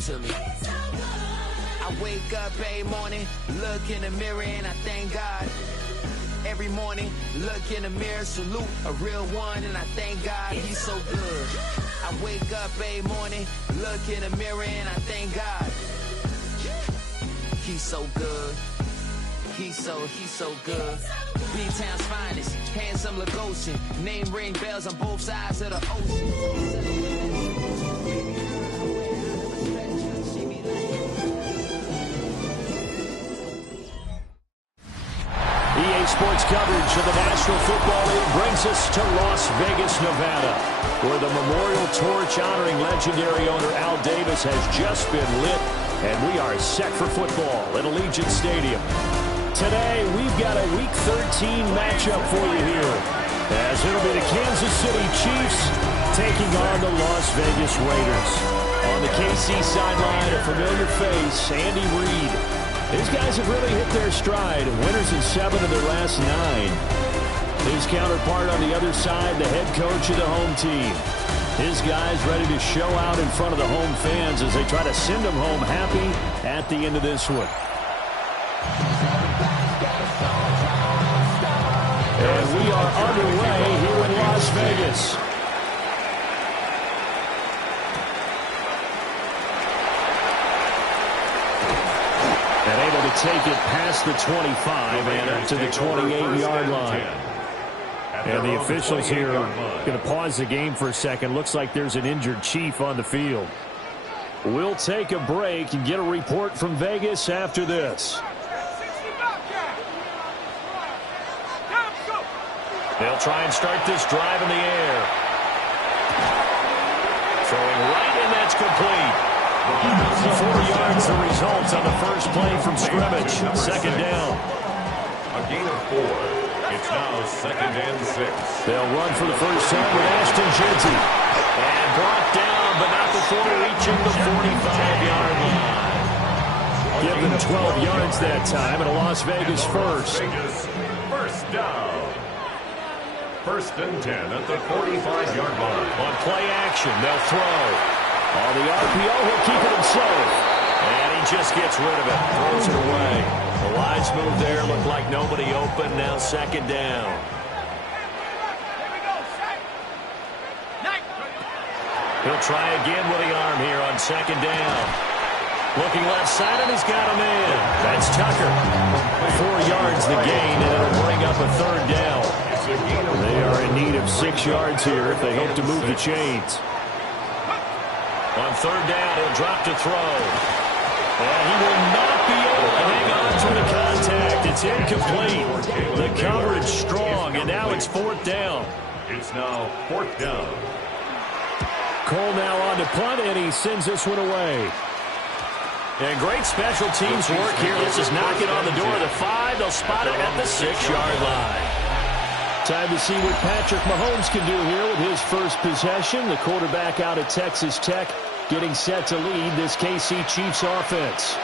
to me. I wake up every morning, look in the mirror and I thank God. Every morning, look in the mirror, salute a real one, and I thank God he's so good. I wake up every morning, look in the mirror and I thank God. He's so good. He's so good. B-Town's finest, handsome Lagosian. Name ring bells on both sides of the ocean. EA Sports coverage of the National Football League brings us to Las Vegas, Nevada, where the memorial torch honoring legendary owner Al Davis has just been lit, and we are set for football at Allegiant Stadium. Today, we've got a Week 13 matchup for you here, as it'll be the Kansas City Chiefs taking on the Las Vegas Raiders. On the KC sideline, a familiar face, Andy Reid. These guys have really hit their stride, winners in 7 of their last 9. His counterpart on the other side, the head coach of the home team. His guys ready to show out in front of the home fans as they try to send them home happy at the end of this one. And we are underway here in Las Vegas. And able to take it past the 25 and up to the 28-yard line. And the officials here are going to pause the game for a second. Looks like there's an injured Chief on the field. We'll take a break and get a report from Vegas after this. They'll try and start this drive in the air. Throwing right, and that's complete. 4 yards the result on the first play from scrimmage. Second down. A gain of 4. It's now 2nd and 6. They'll run for the first time with Ashton Jeanty. And brought down, but not before reaching the 45-yard line. Give them 12 yards that time, and a Las Vegas first. First down. 1st and 10 at the 45-yard line. On play action, they'll throw. On the RPO, he'll keep it himself. And he just gets rid of it. Throws it away. The lines move there. Looked like nobody open. Now 2nd down. He'll try again with the arm here on 2nd down. Looking left side, and he's got him in. That's Tucker. 4 yards the gain, and it'll bring up a 3rd down. They are in need of 6 yards here if they hope to move the chains. On 3rd down, he'll drop to throw. And he will not be able to hang on to the contact. It's incomplete. The coverage strong, and now it's 4th down. It's now 4th down. Cole now on to punt, and he sends this one away. And great special teams work here. Let's just knock it on the door of the 5. They'll spot it at the 6-yard line. Time to see what Patrick Mahomes can do here with his first possession. The quarterback out of Texas Tech getting set to lead this KC Chiefs offense.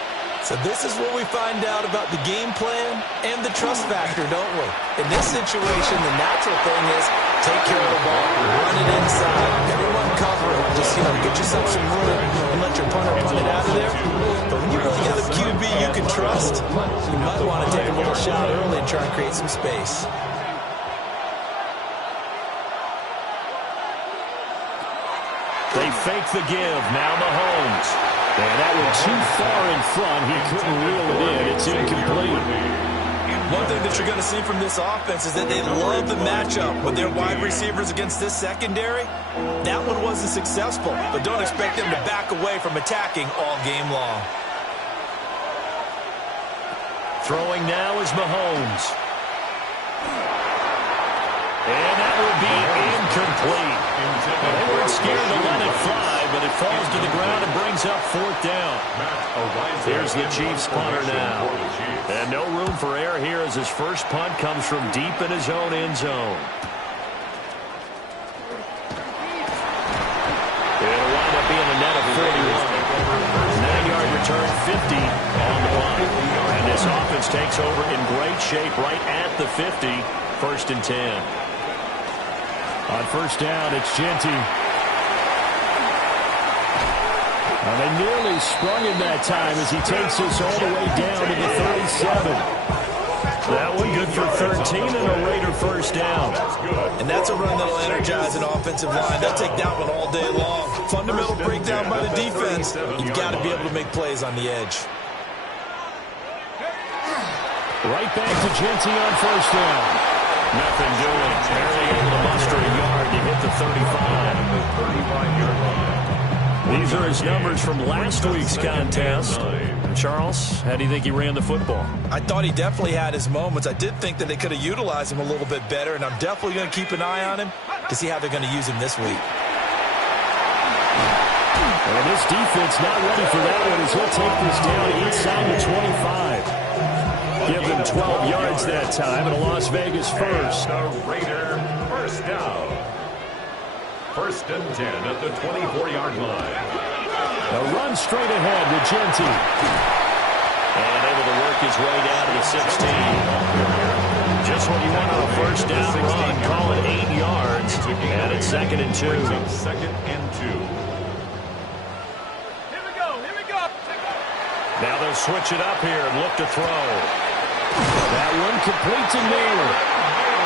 So this is where we find out about the game plan and the trust factor, don't we? In this situation, the natural thing is take care of the ball, run it inside, everyone cover it. Just, get yourself some room and let your punter punt it out of there. But when you really have a QB you can trust, you might want to take a little shot early and try and create some space. They fake the give. Now Mahomes. And that one too far in front. He couldn't reel it in. It's incomplete. One thing that you're going to see from this offense is that they love the matchup with their wide receivers against this secondary. That one wasn't successful, but don't expect them to back away from attacking all game long. Throwing now is Mahomes. And that will be incomplete. They weren't scared to let it fly, but it falls to the ground and brings up 4th down. Here's the Chiefs punter now. And no room for error here as his first punt comes from deep in his own end zone. It'll wind up being a net of 41. 9-yard return, 50 on the punt. And this offense takes over in great shape right at the 50. 1st and 10. On 1st down, it's Jeanty. Well, they nearly sprung him that time as he takes us all the way down to the 37. That one good for 13 and a Raider first down. And that's a run that'll energize an offensive line. They'll take that one all day long. Fundamental breakdown by the defense. You've got to be able to make plays on the edge. Right back to Genty on first down. Nothing doing. Barely able to muster a yard to hit the 35. These are his numbers from last week's contest. Charles, how do you think he ran the football? I thought he definitely had his moments. I did think that they could have utilized him a little bit better, and I'm definitely going to keep an eye on him to see how they're going to use him this week. And this defense not ready for that one as he'll take this down inside the 25. Give them 12 yards that time, and a Las Vegas first. The Raider first down. First and 10 at the 24-yard line. A run straight ahead with Genty. And able to work his way down to the 16. Just what you want on a first down run. Call it 8 yards. And it's 2nd and 2. 2nd and 2. Here we go. Now they'll switch it up here and look to throw. That one complete to Naylor.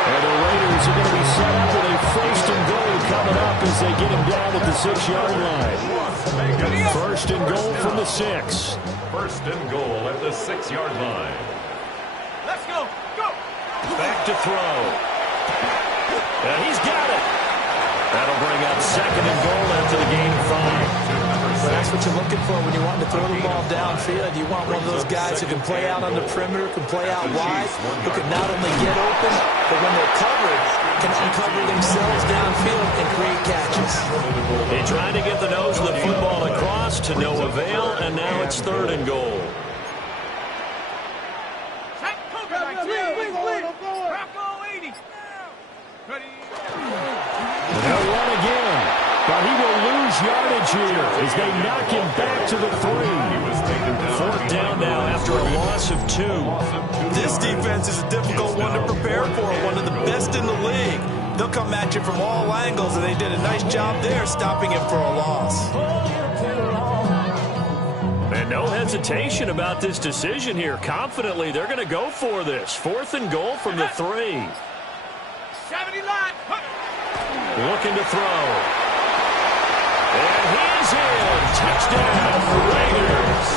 And the Raiders are going to be set up with a first and goal coming up as they get him down at the 6-yard line. First and goal from the 6. First and goal at the 6-yard line. Let's go. Back to throw. And he's got it. That'll bring up 2nd and goal after the gain of 5. Well, that's what you're looking for when you want to throw the ball downfield. You want one of those guys who can play out on the perimeter, can play out wide, who can not only get open, but when they're covered, can uncover themselves downfield and create catches. They tried to get the nose of the football across to no avail, and now it's 3rd and goal. They'll run again, but he will lose yardage here as they knock him back to the 3. 4th down now after a loss of 2. This defense is a difficult one to prepare for, one of the best in the league. They'll come at you from all angles, and they did a nice job there stopping him for a loss. And no hesitation about this decision here. Confidently, they're going to go for this. 4th and goal from the 3. 70 line. Looking to throw. And he's in. Touchdown, Raiders.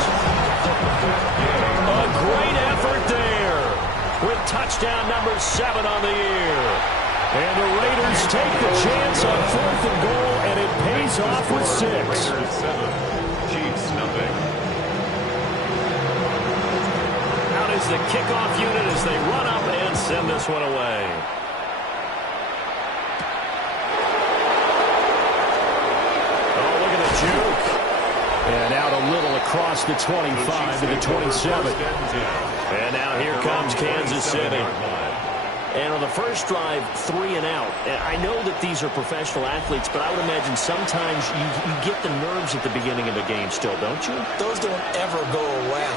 A great effort there with touchdown number 7 on the year. And the Raiders take the chance on 4th and goal, and it pays off with 6. Raiders 7, Chiefs nothing. Out is the kickoff unit as they run up and send this one away. Juke. And out a little across the 25 to the 27. And now here comes Kansas City. And on the first drive, 3 and out. I know that these are professional athletes, but I would imagine sometimes you get the nerves at the beginning of a game still, don't you? Those don't ever go away.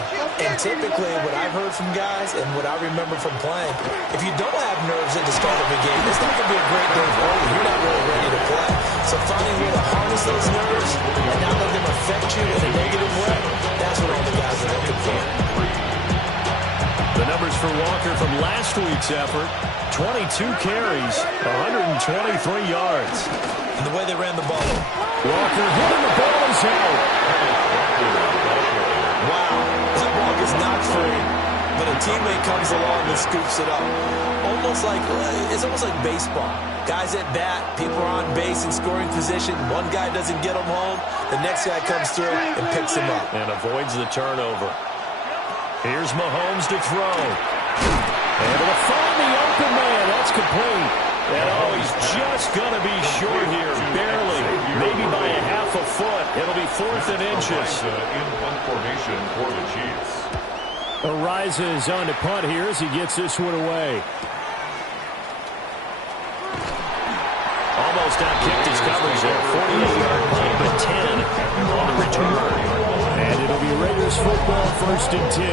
And typically what I've heard from guys and what I remember from playing, if you don't have nerves at the start of a game, it's not going to be a great day for you. You're not really ready to play. So finding a way to harness those nerves and not let them affect you in a negative way, that's what all the guys are looking for. The numbers for Walker from last week's effort, 22 carries, 123 yards. And the way they ran the ball. Walker hitting the ball is out. Wow, that ball gets knocked free, but a teammate comes along and scoops it up. It's almost like baseball. Guys at bat, people are on base in scoring position. One guy doesn't get him home, the next guy comes through and picks him up. And avoids the turnover. Here's Mahomes to throw. Able to find the open man. That's complete. And he's just going to be short here. Barely. Maybe by a half a foot. It'll be 4th and inches. In punt formation for the Chiefs. Arises on to punt here as he gets this one away. Almost outkicked his coverage there. 48-yard punt, but 10 on the return. And it'll be Raiders football, 1st and 10.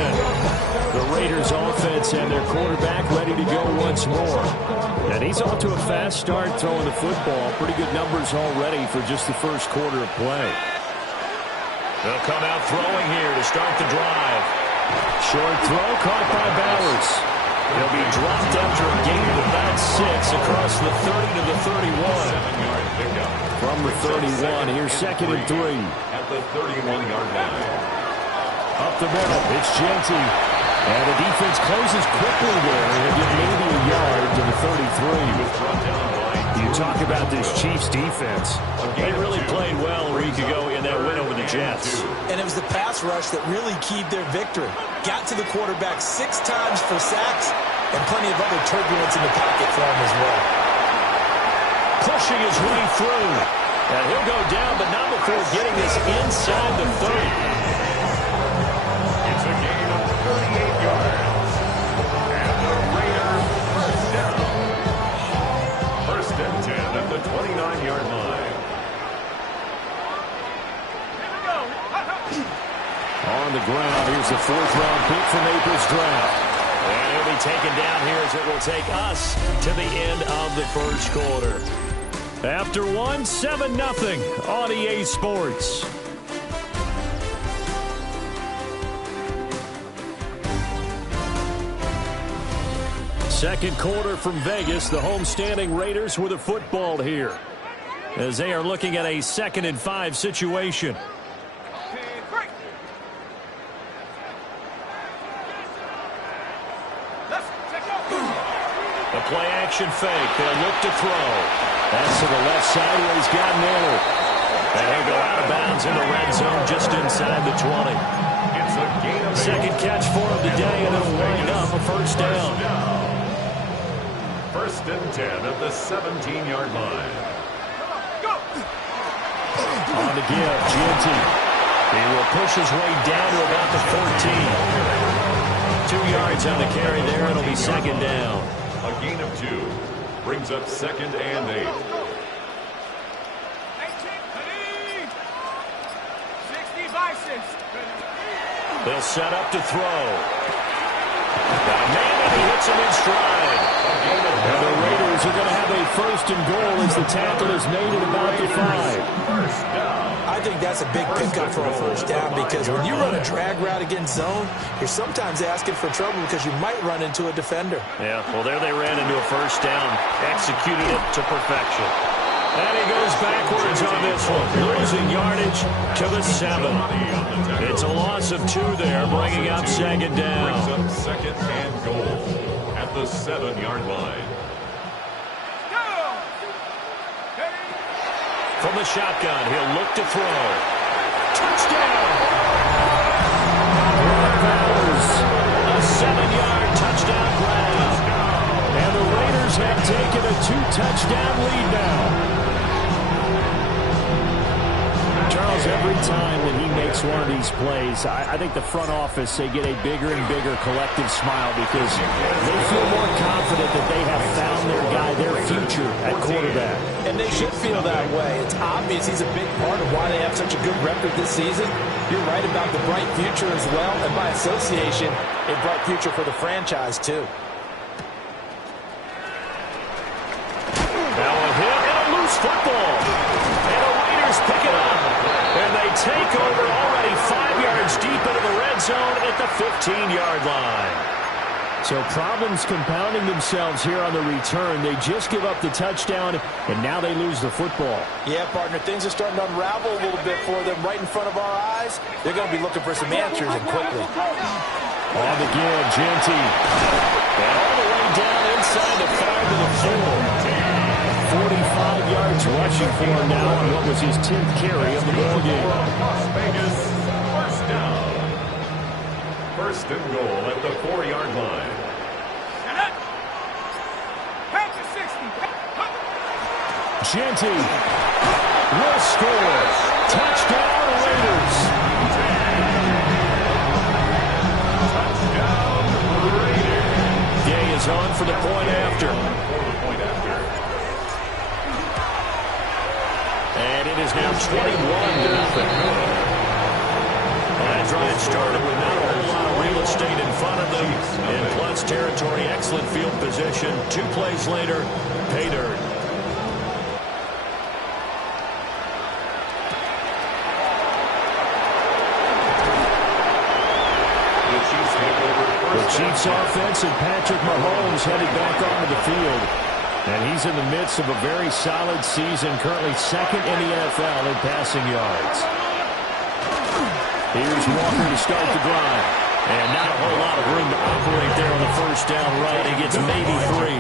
The Raiders offense and their quarterback ready to go once more. And he's off to a fast start throwing the football. Pretty good numbers already for just the first quarter of play. They'll come out throwing here to start the drive. Short throw caught by Bowers. He'll be dropped after a gain of about 6 across the 30 to the 31. 7-yard pickup. From the 31, here's 2nd and 3. At the 31-yard line. Up the middle, it's Genty. And the defense closes quickly there. He'll get maybe a yard to the 33. You talk about this Chiefs defense. They really played well a week ago in that win over the Jets. And it was the pass rush that really keyed their victory. Got to the quarterback 6 times for sacks and plenty of other turbulence in the pocket for him as well. Pushing his way through. And he'll go down, but not before getting this inside the 30. It's a gain of 38 yards. And the Raiders first down. 1st and 10 at the 29-yard line. On the ground, here's the 4th-round pick from April's draft. And he'll be taken down here as it will take us to the end of the 1st quarter. After 1, 7-0 on EA Sports. Second quarter from Vegas. The homestanding Raiders with the football here, as they are looking at a 2nd and 5 situation. The play action fake. They'll look to throw. That's to the left side where he's got Miller. And he'll go out of bounds in the red zone just inside the 20. It's a gain of 2nd catch for him today, and it'll wind up a 1st down. 1st and 10 at the 17-yard line. On the give, Genty. He will push his way down to about the 14. 2 yards on the carry there. It'll be 2nd down. A gain of 2 brings up 2nd and 8. 60 Bisons. They'll set up to throw. Man, he hits him in stride. And the Raiders are going to have a 1st and goal as the tackle is made at about the 5. I think that's a big pickup for a 1st down, because when you run a drag route against zone, you're sometimes asking for trouble because you might run into a defender. Yeah, well, there they ran into a 1st down. Executed it to perfection. And he goes backwards on this one, losing yardage to the 7. It's a loss of 2 there, bringing up 2nd down. Brings up 2nd and goal at the 7-yard line. From the shotgun, he'll look to throw. Touchdown! Bowers, a 7-yard touchdown grab. And the Raiders have taken a 2-touchdown lead now. Charles, every time that he makes one of these plays, I think the front office, they get a bigger and bigger collective smile because they feel more confident that they have found their guy, their future at quarterback. And they should feel that way. It's obvious he's a big part of why they have such a good record this season. You're right about the bright future as well, and by association, a bright future for the franchise, too. Now a hit and a loose football. And the Raiders pick it up. And they take over already 5 yards deep into the red zone at the 15-yard line. So problems compounding themselves here on the return. They just give up the touchdown, and now they lose the football. Yeah, partner, things are starting to unravel a little bit for them right in front of our eyes. They're going to be looking for some answers, and quickly. On the give, Genty. And all the way down inside the 5 to the 4. 45 yards rushing for him now on what was his 10th carry of the ball game. Las Vegas, 1st down. 1st and goal at the 4-yard line. Genty will score. Touchdown, Raiders. Touchdown, Raiders. Day is on for the point after. And it is now 21-0. That drive started with not a whole lot of real estate in front of them. In plus territory, excellent field position. 2 plays later, pay dirt. Chiefs offense and Patrick Mahomes headed back onto the field. And he's in the midst of a very solid season, currently second in the NFL in passing yards. Here's Walker to start the drive. And not a whole lot of room to operate there on the first down run. He gets maybe 3.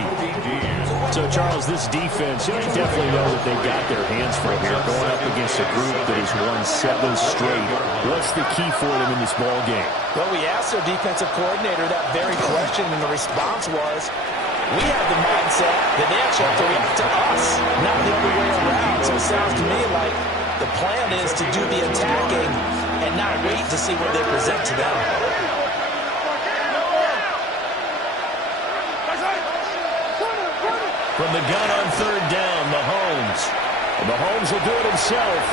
So, Charles, this defense, you definitely know that they've got their hands full here, going up against a group that has won 7 straight. What's the key for them in this ball game? Well, we asked their defensive coordinator that very question, and the response was, we have the mindset that they actually have to react to us, not the other way around. So it sounds to me like the plan is to do the attacking and not wait to see what they present to them. From the gun on third down, Mahomes. And Mahomes will do it himself.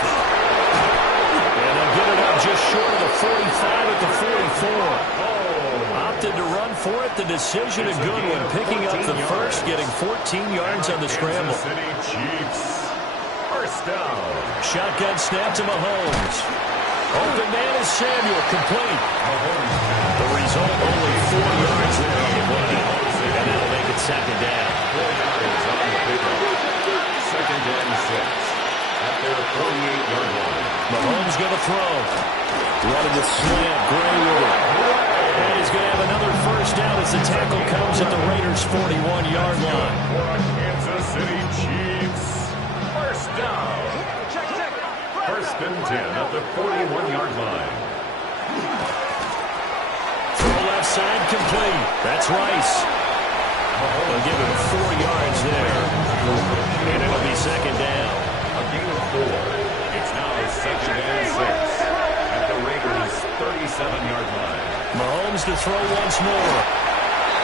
And they'll get it up just short of the 45 at the 44. Opted to run for it. The decision a good one. Picking up the first, getting 14 yards on the scramble. First down. Shotgun snap to Mahomes. Open man is Samuel, complete. The result, only 4 yards there on the play. And that'll make it second down. 4 yards on the pickup. Second and 6 at their 48-yard line. Mahomes going to throw. Running the slant, Gray with it. And he's going to have another first down as the tackle comes at the Raiders' 41-yard line. For Kansas City Chiefs. First down. First and 10 at the 41-yard line. Throw left side, complete. That's Rice. They'll give him 4 yards there. And it'll be second down. A gain of 4. It's now second and 6 at the Raiders' 37-yard line. Mahomes to throw once more.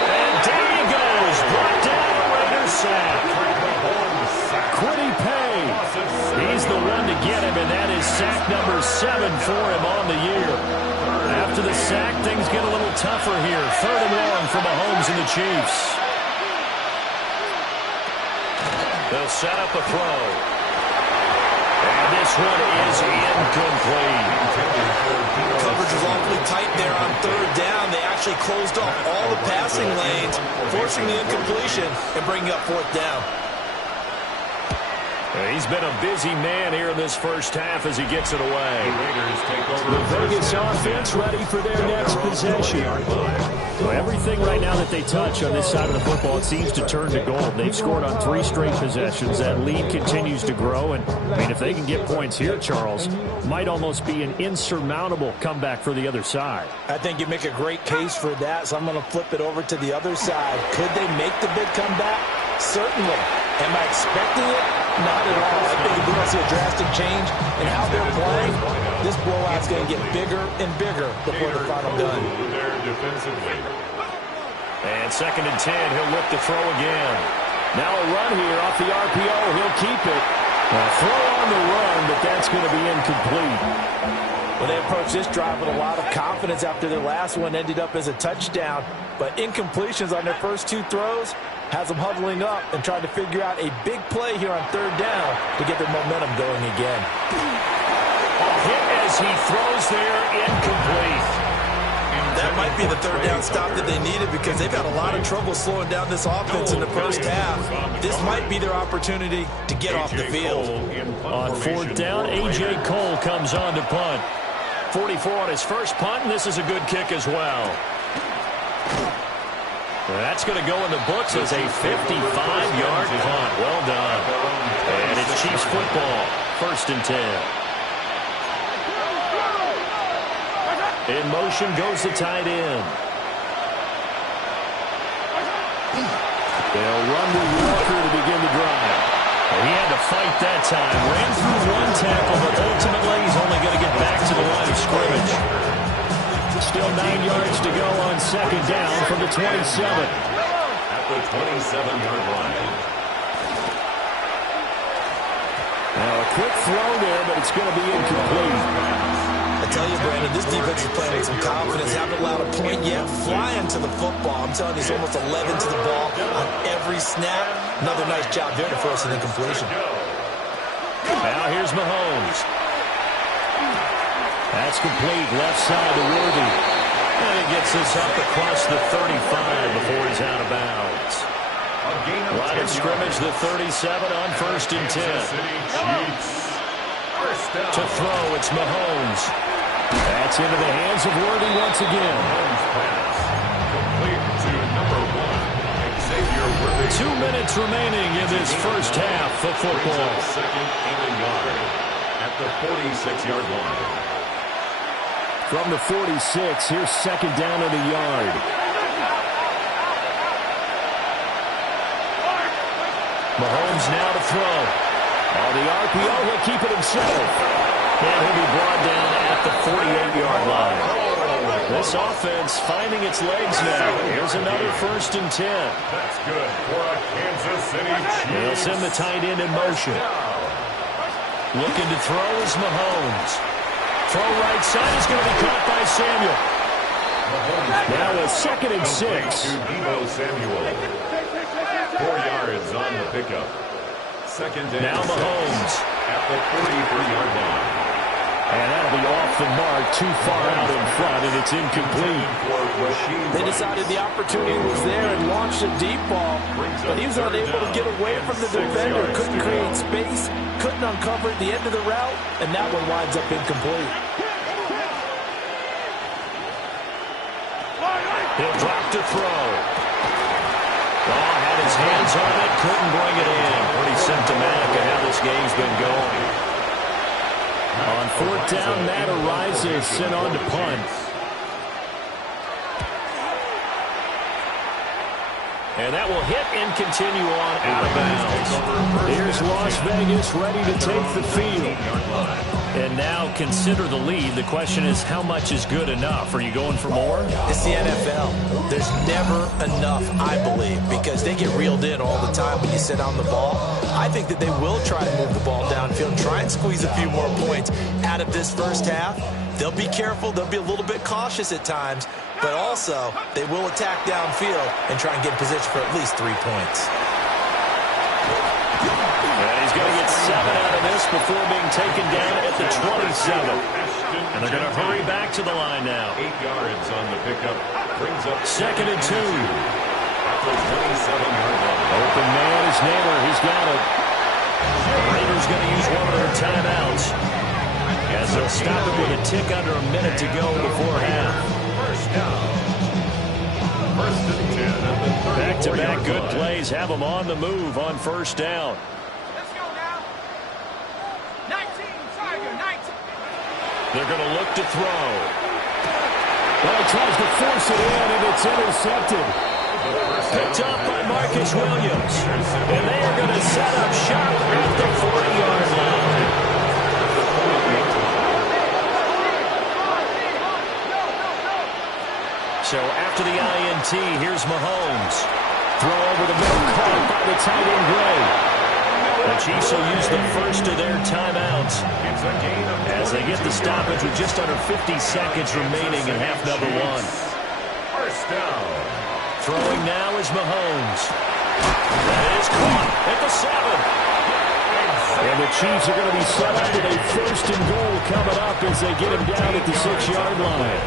And down he goes. Brought down the Raiders sack. Quiddy Pay. He's the one to get him, and that is sack number 7 for him on the year. After the sack, things get a little tougher here. Third and long for Mahomes and the Chiefs. They'll set up a throw. And this one is incomplete. Coverage was awfully tight there on third down. They actually closed off all the passing lanes, forcing the incompletion and bringing up fourth down. He's been a busy man here in this first half as he gets it away. The Vegas offense ready for their next possession. Well, everything right now that they touch on this side of the football, it seems to turn to gold. They've scored on 3 straight possessions. That lead continues to grow. And, I mean, if they can get points here, Charles, might almost be an insurmountable comeback for the other side. I think you make a great case for that, so I'm going to flip it over to the other side. Could they make the big comeback? Certainly. Am I expecting it? Not at all. I think we're going to see a drastic change in how they're playing. This blowout's going to get bigger and bigger before the final done. And second and 10, he'll look to throw again. Now a run here off the RPO. He'll keep it. A throw on the run, but that's going to be incomplete. Well, they approached this drive with a lot of confidence after their last one ended up as a touchdown. But incompletions on their first 2 throws has them huddling up and trying to figure out a big play here on third down to get their momentum going again. Hit as he throws there, incomplete. That might be the third down stop that they needed because they've had a lot of trouble slowing down this offense in the first half. This might be their opportunity to get off the field. On fourth down, A.J. Cole comes on to punt. 44 on his first punt, and this is a good kick as well. That's going to go in the books as a 55-yard punt. Well done. And it's Chiefs football. First and 10. In motion goes the tight end. They'll run with Walker to begin the drive. He had to fight that time. Ran through 1 tackle, but ultimately he's only going to get back to the line of scrimmage. Still 9 yards to go on second down from the 27. At the 27-yard line. Now a quick throw there, but it's going to be incomplete. I tell you, Brandon, this defense is playing with some confidence. Haven't allowed a point yet. Flying to the football. I'm telling you, it's almost 11 to the ball on every snap. Another nice job there to force an incompletion. Now here's Mahomes. That's complete. Left side to Worthy. And he gets this up across the 35 before he's out of bounds. Line of scrimmage, the 37 on 1st and 10. To throw, it's Mahomes. That's into the hands of Worthy once again. Complete to number 1, Xavier Worthy. 2 minutes remaining in this first half of football. Second and a yard at the 46-yard line. From the 46, here's second down and a yard. Mahomes now to throw. On the RPO, he'll keep it himself. And he'll be brought down at the 48-yard line. This offense finding its legs now. Here's another 1st and 10. That's good for a Kansas City Chiefs. They'll send the tight end in motion. Looking to throw is Mahomes. Throw right side is going to be caught by Samuel. Now a 2nd and 6. Samuel. 4 yards on the pickup. Second and now Mahomes at the 43-yard line. And that'll be off the mark, too far out in front, and it's incomplete. They decided the opportunity was there and launched a deep ball, but he was unable to get away from the defender, couldn't create space, couldn't uncover the end of the route, and that one winds up incomplete. He'll drop to throw. Oh, had his hands on it, couldn't bring it in. Pretty symptomatic of how this game's been going. On 4th down, Matt Ariza is sent on to punt. And that will hit and continue on out of bounds. Here's Las Vegas ready to take the field. And now consider the lead. The question is, how much is good enough? Are you going for more? It's the NFL. There's never enough, I believe, because they get reeled in all the time when you sit on the ball. I think that they will try to move the ball downfield, try and squeeze a few more points out of this first half. They'll be careful. They'll be a little bit cautious at times, but also they will attack downfield and try and get in position for at least 3 points. And he's going to get 7 out of this before being taken down at the 27. And they're going to hurry back to the line now. 8 yards on the pickup. Brings up 2nd and 2. At the 27-yard line. Open man is Naylor. He's got it. The Raiders going to use one of their timeouts, as they'll stop it with a tick under a minute to go before half. First down. 1st and 10 at the 34-yard line. Back-to-back good plays have them on the move on 1st down. Let's go now. 19, Tiger, 19. They're going to look to throw. Well, he tries to force it in, and it's intercepted. Picked up by Marcus Williams. And they are going to set up shop at the 40-yard line. So after the INT, here's Mahomes. Throw over the middle, caught by the tight end Gray. The Chiefs will use the first of their timeouts as they get the stoppage with just under 50 seconds remaining in half number 1. First down. Throwing now is Mahomes. That is caught at the 7. And the Chiefs are going to be set up with a 1st and goal coming up as they get him down at the 6-yard line.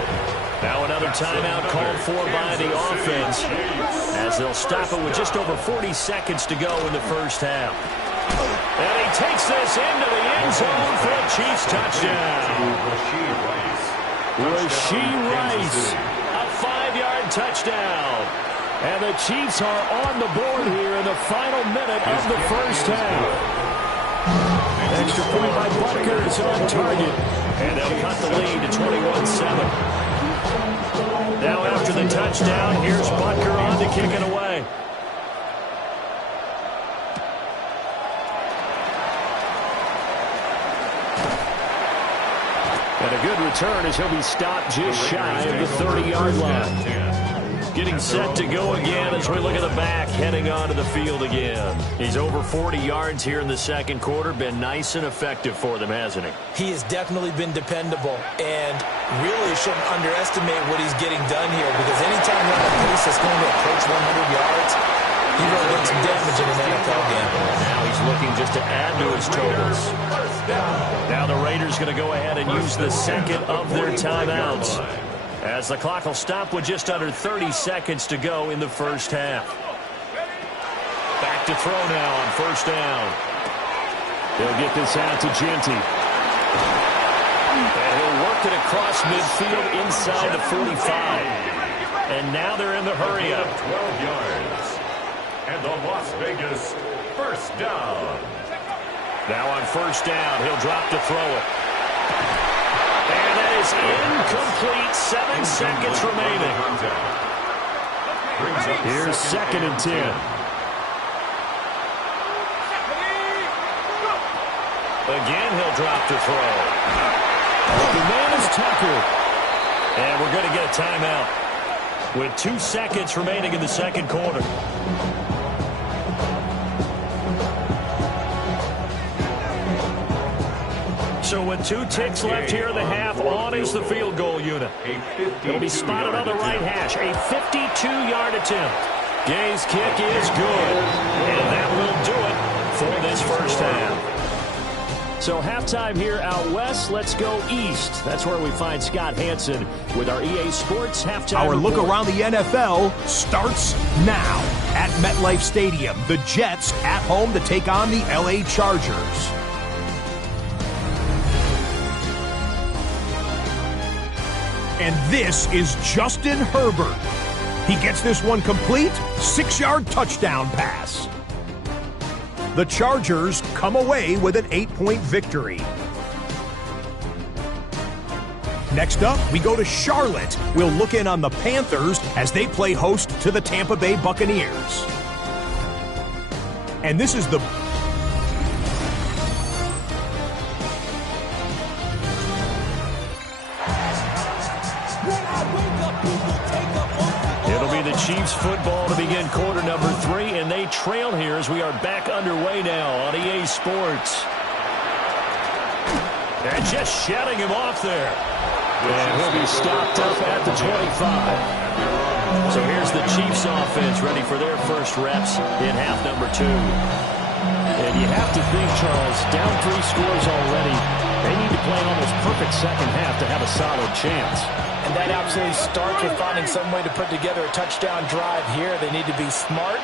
Now another timeout called for by the offense as they'll stop it with just over 40 seconds to go in the first half. And he takes this into the end zone for a Chiefs touchdown. Rashee Rice, a 5-yard touchdown. And the Chiefs are on the board here in the final minute of the first half. Extra point by Butker is on target. And they'll cut the lead to 21-7. Now after the touchdown, here's Butker on to kick it away. And a good return as he'll be stopped just shy of the 30-yard line. Getting set to go again as we look at the back, heading onto the field again. He's over 40 yards here in the second quarter. Been nice and effective for them, hasn't he? He has definitely been dependable, and really shouldn't underestimate what he's getting done here, because anytime you're on a pace that's going to approach 100 yards, he really done some damage in an NFL game. Now he's looking just to add to his totals. Now the Raiders going to go ahead and use the second of their timeouts. As the clock will stop with just under 30 seconds to go in the first half. Back to throw now on first down. He'll get this out to Genty. And he'll work it across midfield inside the 45. And now they're in the hurry up. 12 yards. And the Las Vegas first down. Now on first down, he'll drop to throw it. And that is incomplete. 7 seconds remaining. Here's second and 10. Again, he'll drop to throw. The man is tackled. And we're going to get a timeout with 2 seconds remaining in the second quarter. So with 2 ticks left here in the half, on is the field goal unit. It'll be spotted on the right hash. A 52-yard attempt. Gay's kick is good. And that will do it for this first half. So halftime here out west. Let's go east. That's where we find Scott Hansen with our EA Sports halftime Our report. look around the NFL starts now. At MetLife Stadium, the Jets at home to take on the LA Chargers. And this is Justin Herbert. He gets this one complete, 6-yard touchdown pass. The Chargers come away with an 8-point victory. Next up, we go to Charlotte. We'll look in on the Panthers as they play host to the Tampa Bay Buccaneers. And this is the It'll be the Chiefs football to begin quarter number 3, and they trail here as we are back underway now on EA Sports. And just shutting him off there. And he'll be stopped up at the 25. So here's the Chiefs offense ready for their first reps in half number 2. And you have to think, Charles, down 3 scores already. They need to play an almost perfect second half to have a solid chance. And that absolutely starts with finding some way to put together a touchdown drive here. They need to be smart,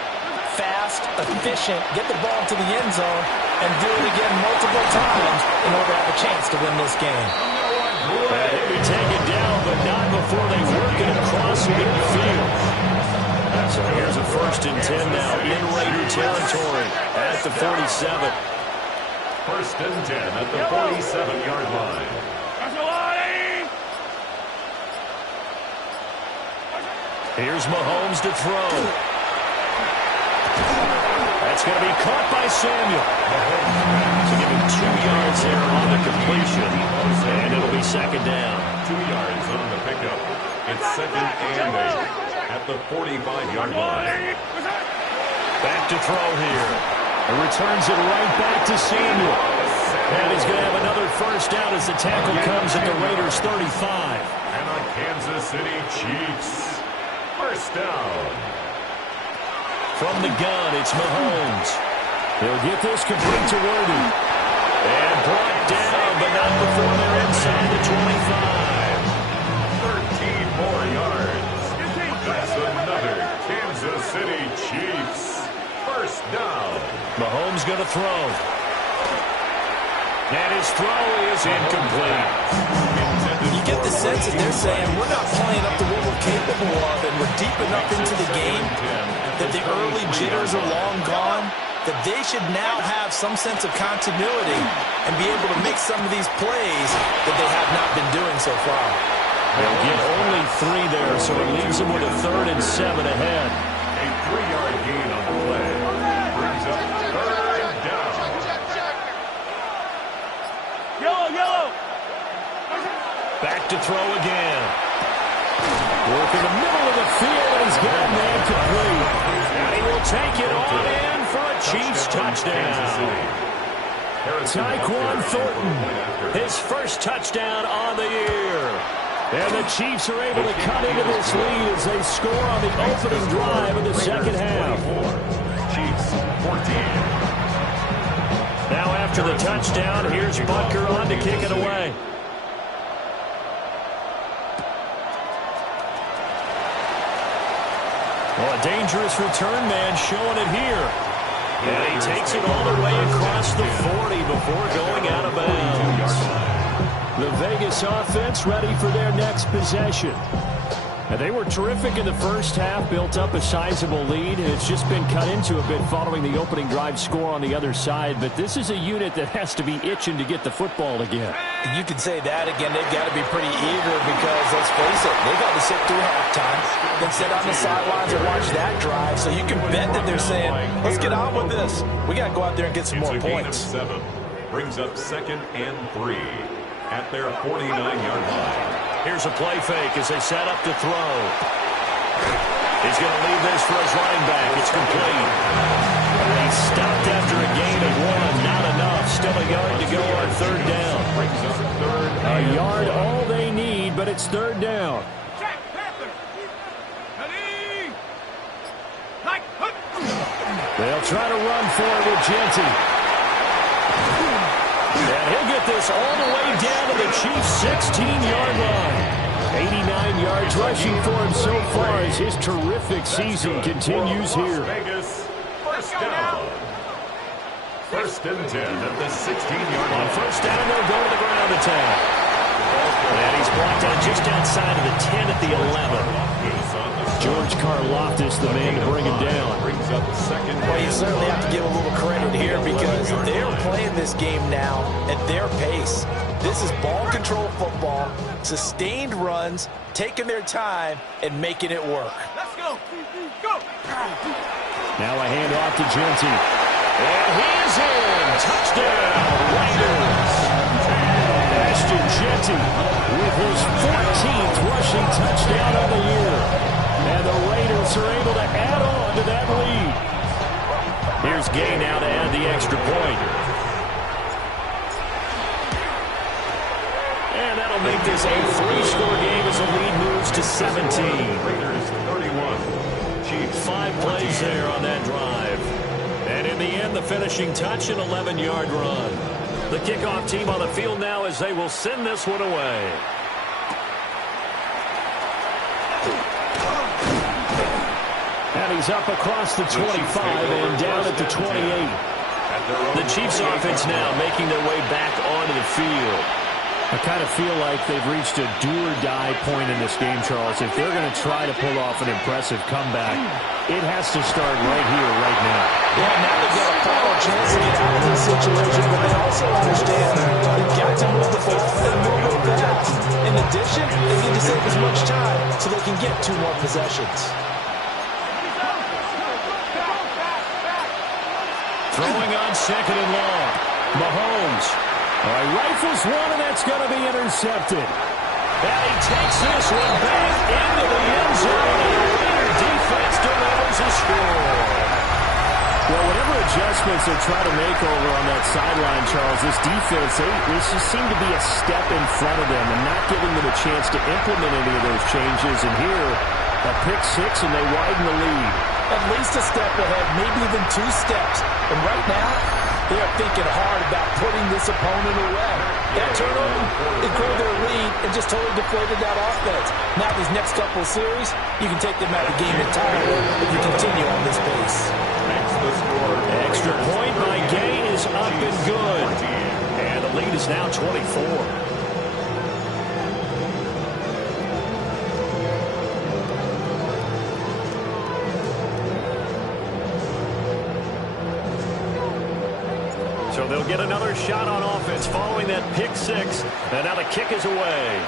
fast, efficient, get the ball to the end zone, and do it again multiple times in order to have a chance to win this game. He'll be taken down, but not before they work it across midfield. So here's a first and 10 now in Raider territory at the 47. First and 10 at the 47-yard line. Here's Mahomes to throw. That's going to be caught by Samuel. So give him 2 yards there on the completion. And it'll be second down. 2 yards on the pickup. It's second and 8 at the 45-yard line. Back to throw here. And returns it right back to Samuel. And he's going to have another first down as the tackle comes at the Raiders' 35. And the Kansas City Chiefs. First down. From the gun, it's Mahomes. He'll get this complete to Worthy. And brought down, but not before they're inside the 25. 13 more yards. That's another Kansas City Chiefs. First down. Mahomes going to throw. And his throw is incomplete. You get the sense that they're saying we're not playing up to what we're capable of, and we're deep enough into the game that the early jitters are long gone, that they should now have some sense of continuity and be able to make some of these plays that they have not been doing so far. They'll get only 3 there, so it leaves them with a 3rd and 7 ahead. A 3-yard gain on the play. Brings up 3rd and down. Yellow. Back to throw again. Work in the middle of the field, and he's got man complete. And he will take it on in for a Chiefs touchdown. Tyquan Thornton, his first touchdown on the year. And the Chiefs are able to cut into this lead as they score on the opening drive of the second half. Chiefs 14. Now after the touchdown, here's Butker on to kick it away. Well, a dangerous return man showing it here. And he takes it all the way across the 40 before going out of bounds. The Vegas offense ready for their next possession. And they were terrific in the first half, built up a sizable lead. It's just been cut into a bit following the opening drive score on the other side. But this is a unit that has to be itching to get the football again. You can say that again. They've got to be pretty eager because, let's face it, they've got to sit through halftime, then sit on the sidelines and watch that drive. So you can bet that they're saying, let's get on with this. We got to go out there and get some more points. 7 brings up 2nd and 3 at their 49-yard line. Here's a play fake as they set up to throw. He's going to leave this for his running back. It's complete. He stopped after a gain of 1. Not enough. Still a yard to go on 3rd down. A yard all they need, but it's 3rd down. They'll try to run for it with Genty. And he'll get this all the way down to the Chiefs' 16-yard line. 89 yards rushing for him so far as his terrific season continues here. Vegas, 1st down. 1st and 10 at the 16-yard line. On 1st down, they'll go to the ground attack. And he's blocked out just outside of the 10 at the 11. George Karlaftis, the man to bring him down. Brings up 2nd. Well, you certainly have to give a little credit here because they're playing this game now at their pace. This is ball control football, sustained runs, taking their time, and making it work. Let's go. Go. Now a handoff to Genty. And he is in. Touchdown, Raiders. Ashton Genty with his 14th rushing touchdown of the year. And the Raiders are able to add on to that lead. Here's Gay now to add the extra point. And that'll make this a 3-score game as the lead moves to 17. Raiders 31. Chiefs 5 plays there on that drive. And in the end, the finishing touch, an 11-yard run. The kickoff team on the field now as they will send this one away. And he's up across the 25 and down at the 28. The Chiefs offense now making their way back onto the field. I kind of feel like they've reached a do-or-die point in this game, Charles. If they're going to try to pull off an impressive comeback, it has to start right here, right now. Yeah, now they've got a final chance to get out of this situation, but they also understand they've got to move the ball and move it fast. In addition, they need to save as much time so they can get 2 more possessions. Throwing on 2nd and long. Mahomes. Rifles one, and that's going to be intercepted. And he takes this one back into the end zone. And the Raider defense delivers a score. Well, whatever adjustments they're trying to make over on that sideline, Charles, this defense, they just seem to be a step in front of them and not giving them a chance to implement any of those changes. And here, a pick 6, and they widen the lead. At least a step ahead, maybe even 2 steps. And right now, they are thinking hard about putting this opponent away. That turnover, it grew their lead and just totally deflated that offense. Now these next couple of series, you can take them out of the game entirely if you continue on this pace. Extra point by Gay is up and good. And the lead is now 24. So they'll get another shot on offense following that pick 6. And now the kick is away.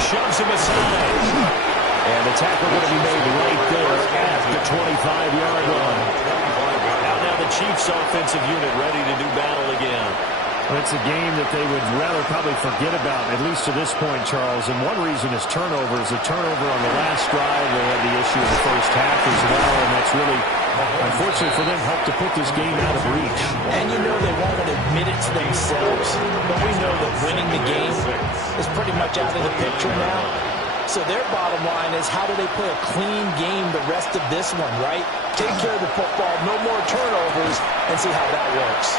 Shoves him aside. And the tackle going to be made right there at the 25-yard line. Now the Chiefs offensive unit ready to do battle again. It's a game that they would rather probably forget about, at least to this point, Charles. And one reason is turnovers. The turnover on the last drive, they had the issue in the first half as well, and that's really, unfortunately for them, helped to put this game out of reach. And you know they won't admit it to themselves, but we know that winning the game is pretty much out of the picture now. So their bottom line is, how do they play a clean game the rest of this one, right? Take care of the football, no more turnovers, and see how that works.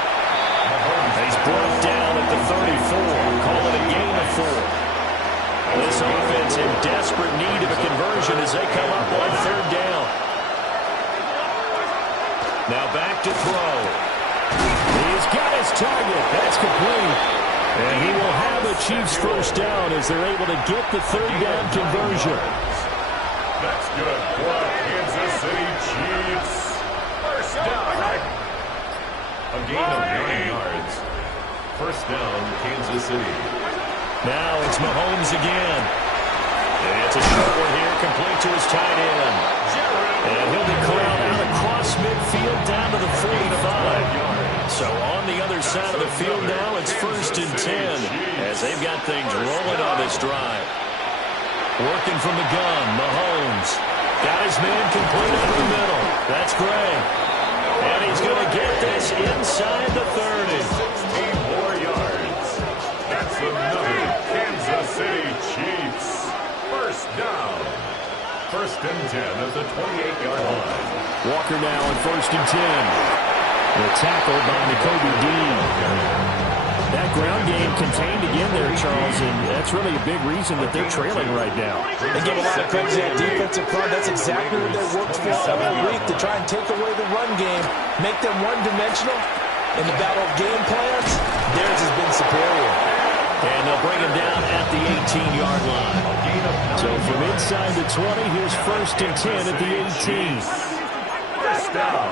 He's brought down at the 34. Call it a gain of 4. This offense in desperate need of a conversion as they come up on third down. Now back to throw. He's got his target. That's complete. And he will have a Chiefs first down as they're able to get the third down conversion. That's good for the Kansas City Chiefs. First down. A gain of 9 yards. First down, Kansas City. Now it's Mahomes again. And it's a short one here, complete to his tight end. And he'll be corralled out across midfield down to the 45. So on the other side of the field now, it's 1st and 10 as they've got things rolling on this drive. Working from the gun, Mahomes. Got his man complete over the middle. That's great. And he's going to get this inside the 30. 16 more yards. That's another Kansas City Chiefs. First down. 1st and 10 at the 28-yard line. Walker now on 1st and 10. The tackle by N'Kobe Dean. That ground game contained again there, Charles, and that's really a big reason that they're trailing right now. They give a lot of credit to that defensive front. That's exactly what they worked for all week, to try and take away the run game, make them one-dimensional. In the battle of game plans, theirs has been superior. And they'll bring him down at the 18-yard line. So from inside the 20, here's 1st and 10 at the 18. First down.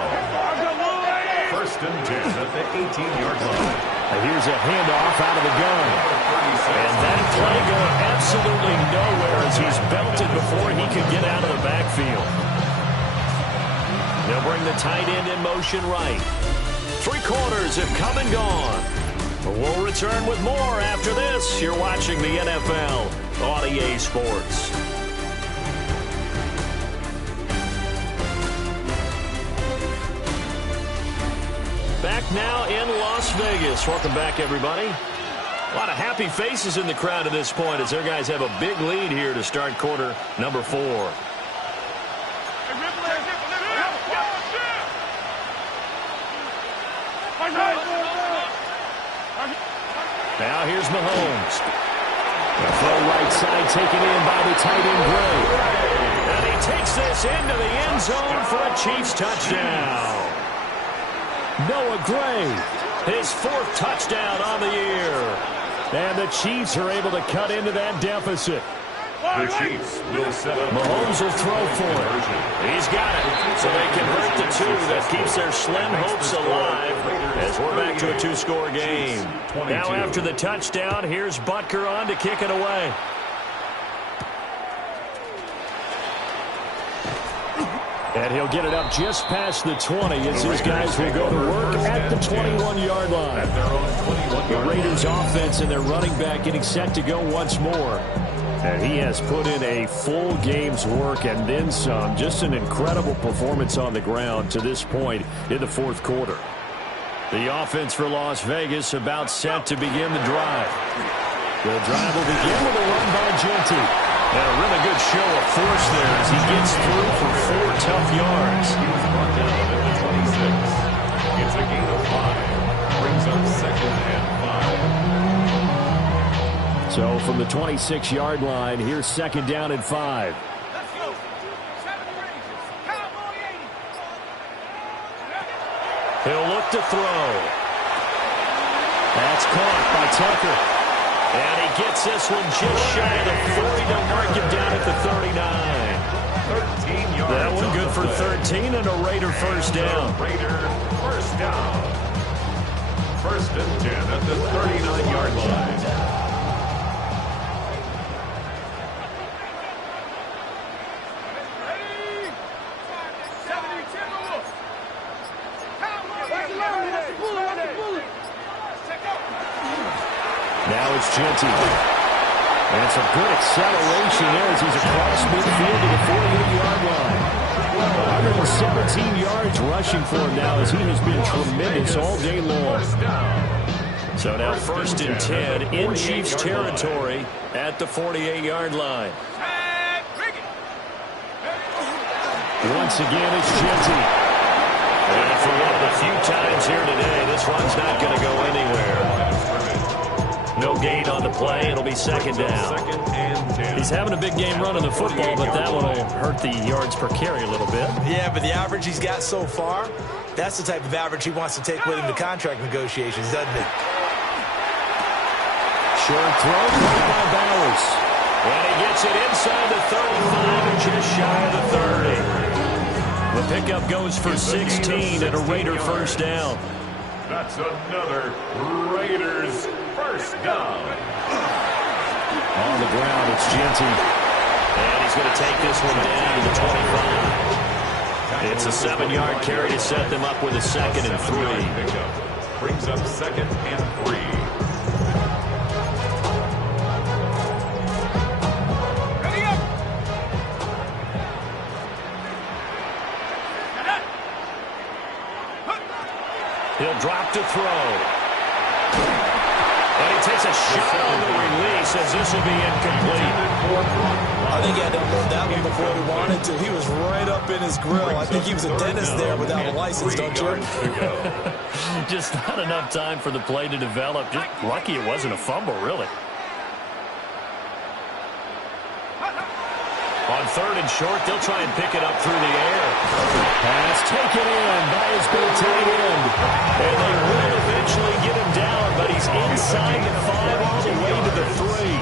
1st and 10 at the 18-yard line. Here's a handoff out of the gun. And that play going absolutely nowhere as he's belted before he could get out of the backfield. They'll bring the tight end in motion right. 3 quarters have come and gone. We'll return with more after this. You're watching the NFL on EA Sports. Back now in Las Vegas. Welcome back, everybody. A lot of happy faces in the crowd at this point as their guys have a big lead here to start quarter number 4. Now here's Mahomes. The throw right side taken in by the tight end Gray. And he takes this into the end zone for a Chiefs touchdown. Noah Gray, his 4th touchdown on the year. And the Chiefs are able to cut into that deficit. The Chiefs will set up. Mahomes will throw for it. He's got it. So they convert the 2 that keeps their slim hopes alive as we're back to a 2-score game. Now after the touchdown, here's Butker on to kick it away. And he'll get it up just past the 20 as his guys will go to work at the 21-yard line. The Raiders offense and their running back getting set to go once more. And he has put in a full game's work and then some. Just an incredible performance on the ground to this point in the 4th quarter. The offense for Las Vegas about set to begin the drive. The drive will begin with a run by Genty. And a really good show of force there as he gets through for 4 tough yards. He was brought down at the 26. It's a gain of 5. Brings up 2nd and 5. So from the 26-yard line, here's 2nd down and 5. Let's go. 7 ranges. Cowboy 80. He'll look to throw. That's caught by Tucker. And he gets this one just shy of the 40 to mark him down at the 39. 13 yards. That one good for 13 and a Raider first down. Raider first down. 1st and 10 at the 39-yard line. Ready? 70 Timberwolves. Cowboy 80. Check out. Now it's Genty. And some good acceleration there as he's across midfield to the 48-yard line. 117 yards rushing for him now as he has been tremendous all day long. So now 1st and 10 in Chiefs territory at the 48-yard line. Once again, it's Genty. And for one of the few times here today, this one's not going to go anywhere. No gain on the play. It'll be second down. Second and 10. He's having a big game running the football, but that one will hurt the yards per carry a little bit. Yeah, but the average he's got so far, that's the type of average he wants to take with him to contract negotiations, doesn't it? Short throw by Bowers. And he gets it inside the 35 and just shy of the 30. The pickup goes for 16 and a Raider first down. That's another Raiders first down. On the ground, it's Genty. And he's going to take this one down to the 25. It's a 7-yard carry to set them up with a second and 3. Pickup brings up second and 3. Ready up. He'll drop to throw. And he takes a shot on the release as this will be incomplete. I think he had to unload that one before he wanted to. He was right up in his grill. I think he was a dentist there without a license, don't you? Just not enough time for the play to develop. Just lucky it wasn't a fumble, really. On third and short, they'll try and pick it up through the air. Pass taken in by his big tight end. And they will eventually get him down, but he's inside the 5 all the way to the 3.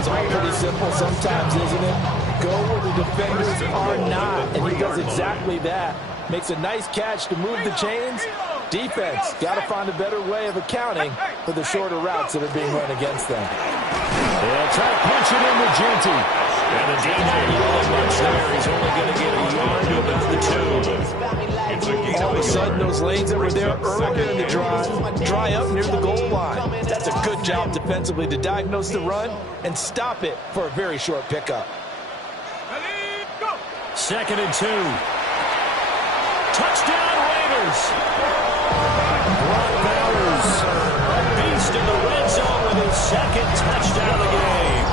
It's all pretty simple sometimes, isn't it? Go where the defenders are not, and he does exactly that. Makes a nice catch to move the chains. Defense, got to find a better way of accounting for the shorter routes that are being run against them. They'll try to punch it in with Genty. And the D-Hart really much there. He's only going to get a yard to about the 2. All of a sudden, those lanes that were there earlier in the drive dry up near the goal line. That's a good job defensively to diagnose the run and stop it for a very short pickup. Ready, go. Second and 2. Touchdown, Raiders. Brock Bowers, a beast in the red zone with his second touchdown of the game.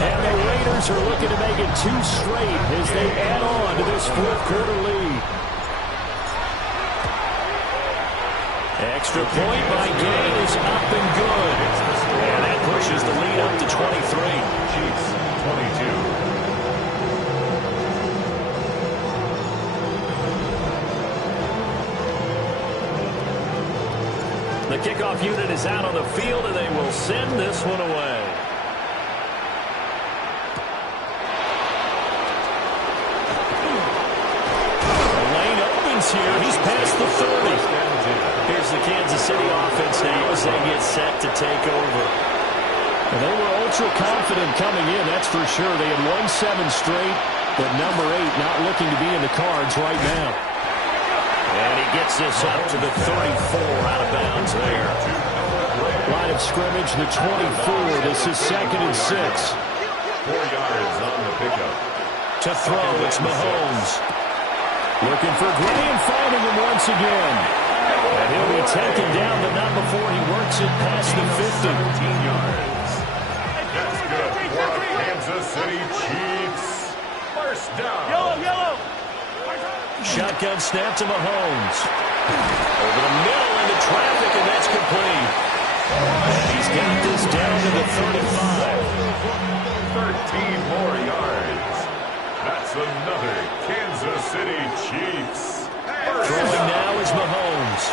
And the Raiders are looking to make it 2 straight as they add on to this fourth-quarter lead. Extra point by Gay is up and good. And that pushes the lead up to 23. Chiefs 22. The kickoff unit is out on the field, and they will send this one away. The lane opens here. He's past the 30. Here's the Kansas City offense now as they get set to take over. And they were ultra-confident coming in, that's for sure. They had won 7 straight, but number 8 not looking to be in the cards right now. And he gets this up to the 34 out of bounds there. Line of scrimmage, the 24. This is second and 6. 4 yards on the pickup. To throw, it's Mahomes. Looking for Gray and finding him once again. And he'll be taken down, but not before he works it past the 50. 17 yards. That's good for Kansas City Chiefs. First down. Yellow. Shotgun snap to Mahomes. Over the middle into traffic, and that's complete. And he's got this down to the 35. 13 more yards. That's another Kansas City Chiefs. Throwing now is Mahomes.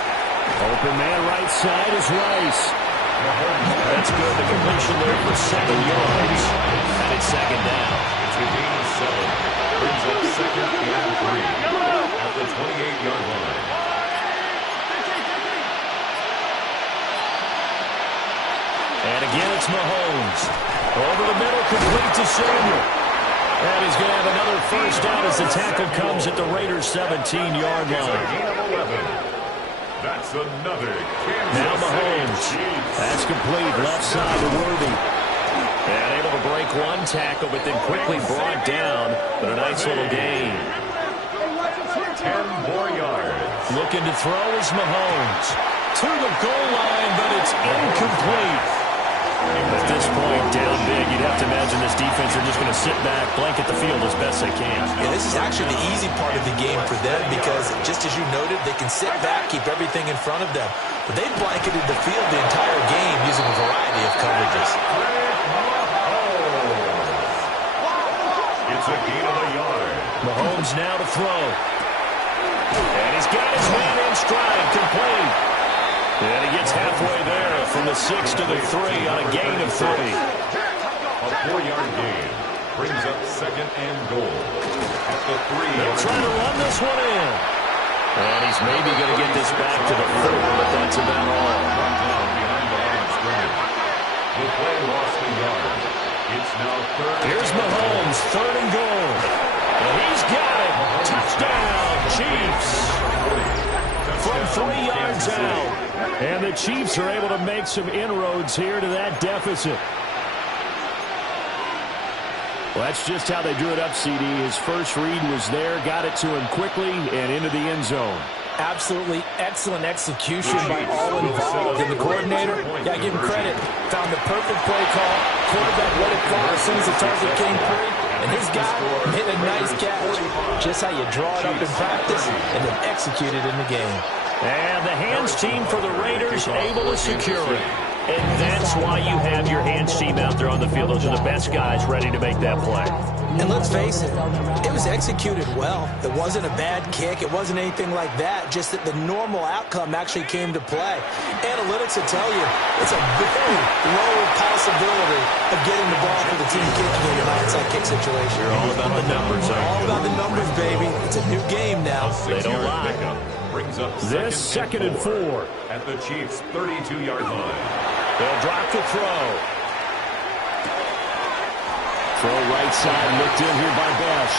Open man right side is Rice. That's good. The completion there for 7 yards. And it's second down. It's a gain of 7. Brings up second and 3 at the 28-yard line. And again, it's Mahomes. Over the middle, complete to Samuel. And he's going to have another first down as the tackle comes at the Raiders' 17-yard It's a line. gain of 11. That's another Kansas Now Mahomes. City Chiefs. That's complete. Left side to Worthy. And able to break one tackle, but then quickly brought down. But a nice little gain. 10 more yards. Looking to throw is Mahomes. To the goal line, but it's incomplete. At this point, down big, you'd have to imagine this defense are just going to sit back, blanket the field as best they can. Yeah, this is actually the easy part of the game for them because, just as you noted, they can sit back, keep everything in front of them. But they've blanketed the field the entire game using a variety of coverages. It's a gain of a yard. Mahomes now to throw. And he's got his man in stride, complete. And he gets halfway there from the 6 to the 3 on a gain of 3. A 4-yard gain brings up 2nd and goal. At the 3. They'll try to run this one in. And he's maybe going to get this back to the 4, but that's about all. Down behind the line of scrimmage. The play lost a yard. It's now 3rd. Here's Mahomes, 3rd and goal. And he's got it. Touchdown, Chiefs. From 3 yards out. And the Chiefs are able to make some inroads here to that deficit. Well, that's just how they drew it up, CD. His first read was there, got it to him quickly, and into the end zone. Absolutely excellent execution by all involved. And the coordinator, yeah, give him credit, found the perfect play call. Quarterback let it fall as soon as the target came free. And his guy hit a nice catch. Just how you draw it up in practice and then execute it in the game. And the hands team for the Raiders able to secure it. And that's why you have your hands team out there on the field. Those are the best guys ready to make that play. And let's face it, it was executed well. It wasn't a bad kick. It wasn't anything like that. Just that the normal outcome actually came to play. Analytics will tell you it's a very low possibility of getting the ball for the team kicking in an onside kick situation. You're all about the numbers, all about the numbers, baby. It's a new game now. They don't lie. Brings up this 2nd and 4. At the Chiefs' 32-yard line. They'll drop the throw. Throw right side, looked in here by Besh.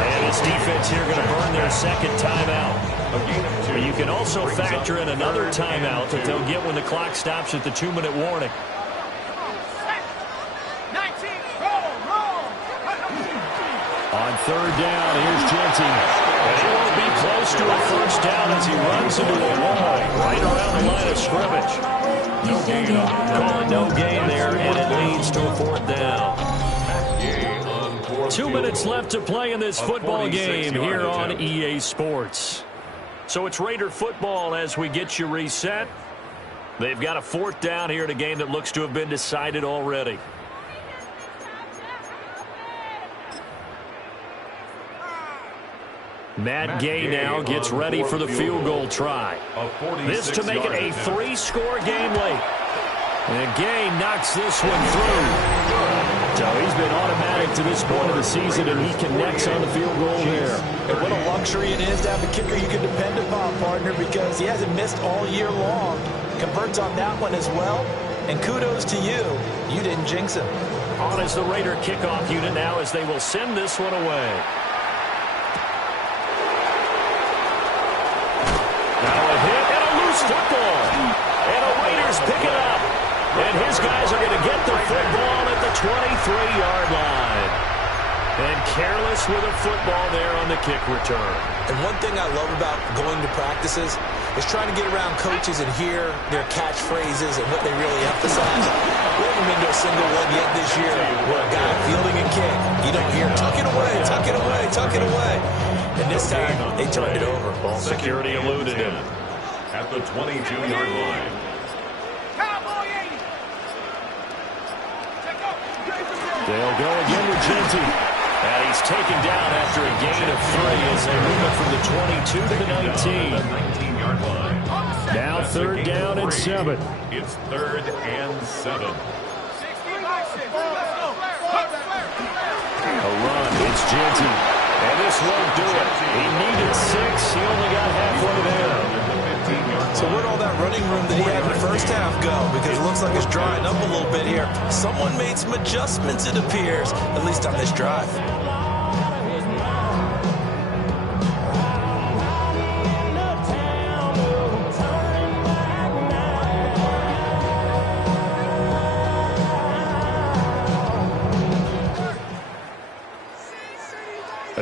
And his defense here going to burn their 2nd timeout. But you can also factor in another timeout that they'll get when the clock stops at the 2-minute warning. 19, roll. On 3rd down, here's Genty. And he won't be close to a 1st down as he runs into a wall right around the line of scrimmage. No gain. Call it no gain there, and it leads to a 4th down. 2 minutes left to play in this football game here on EA Sports. So it's Raider football as we get you reset. They've got a 4th down here in a game that looks to have been decided already. Matt Gay now gets ready for the field goal try. This to make it a 3-score game late. And Gay knocks this one through. So he's been automatic to this point of the season, and he connects on the field goal there. And what a luxury it is to have a kicker you can depend upon, partner, because he hasn't missed all year long. Converts on that one as well. And kudos to you. You didn't jinx him. On is the Raider kickoff unit now as they will send this one away. Now a hit and a loose football. And the Raiders pick it up. And his guys are going to get the football at the 23-yard line. And careless with a football there on the kick return. And one thing I love about going to practices is trying to get around coaches and hear their catchphrases and what they really emphasize. We haven't been to a single one yet this year where a guy fielding a kick, you don't hear, tuck it away, tuck it away, tuck it away. And this time, they turned it over. Ball security eluded him. At the 22-yard line. They'll go again with Genty. And he's taken down after a gain of 3 as they move it from the 22 to the 19. 19-yard line. Now 3rd down and 7. It's 3rd and 7. A run. It's Genty. And this won't do it. He needed 6. He only got halfway there. So where'd all that running room that he had in the first half go? Because it looks like it's drying up a little bit here. Someone made some adjustments, it appears, at least on this drive.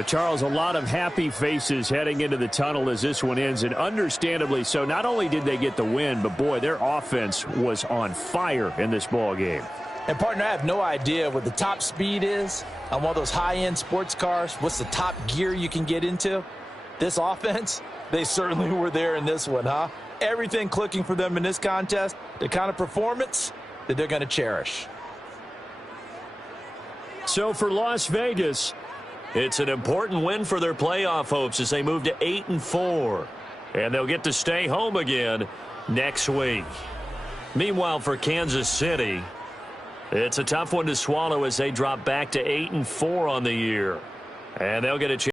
Charles, a lot of happy faces heading into the tunnel as this one ends, and understandably so. Not only did they get the win, but boy, their offense was on fire in this ball game. And, partner, I have no idea what the top speed is on one of those high-end sports cars. What's the top gear you can get into? This offense, they certainly were there in this one, huh? Everything clicking for them in this contest, the kind of performance that they're going to cherish. So for Las Vegas, it's an important win for their playoff hopes as they move to 8-4. And they'll get to stay home again next week. Meanwhile, for Kansas City, it's a tough one to swallow as they drop back to 8-4 on the year. And they'll get a chance.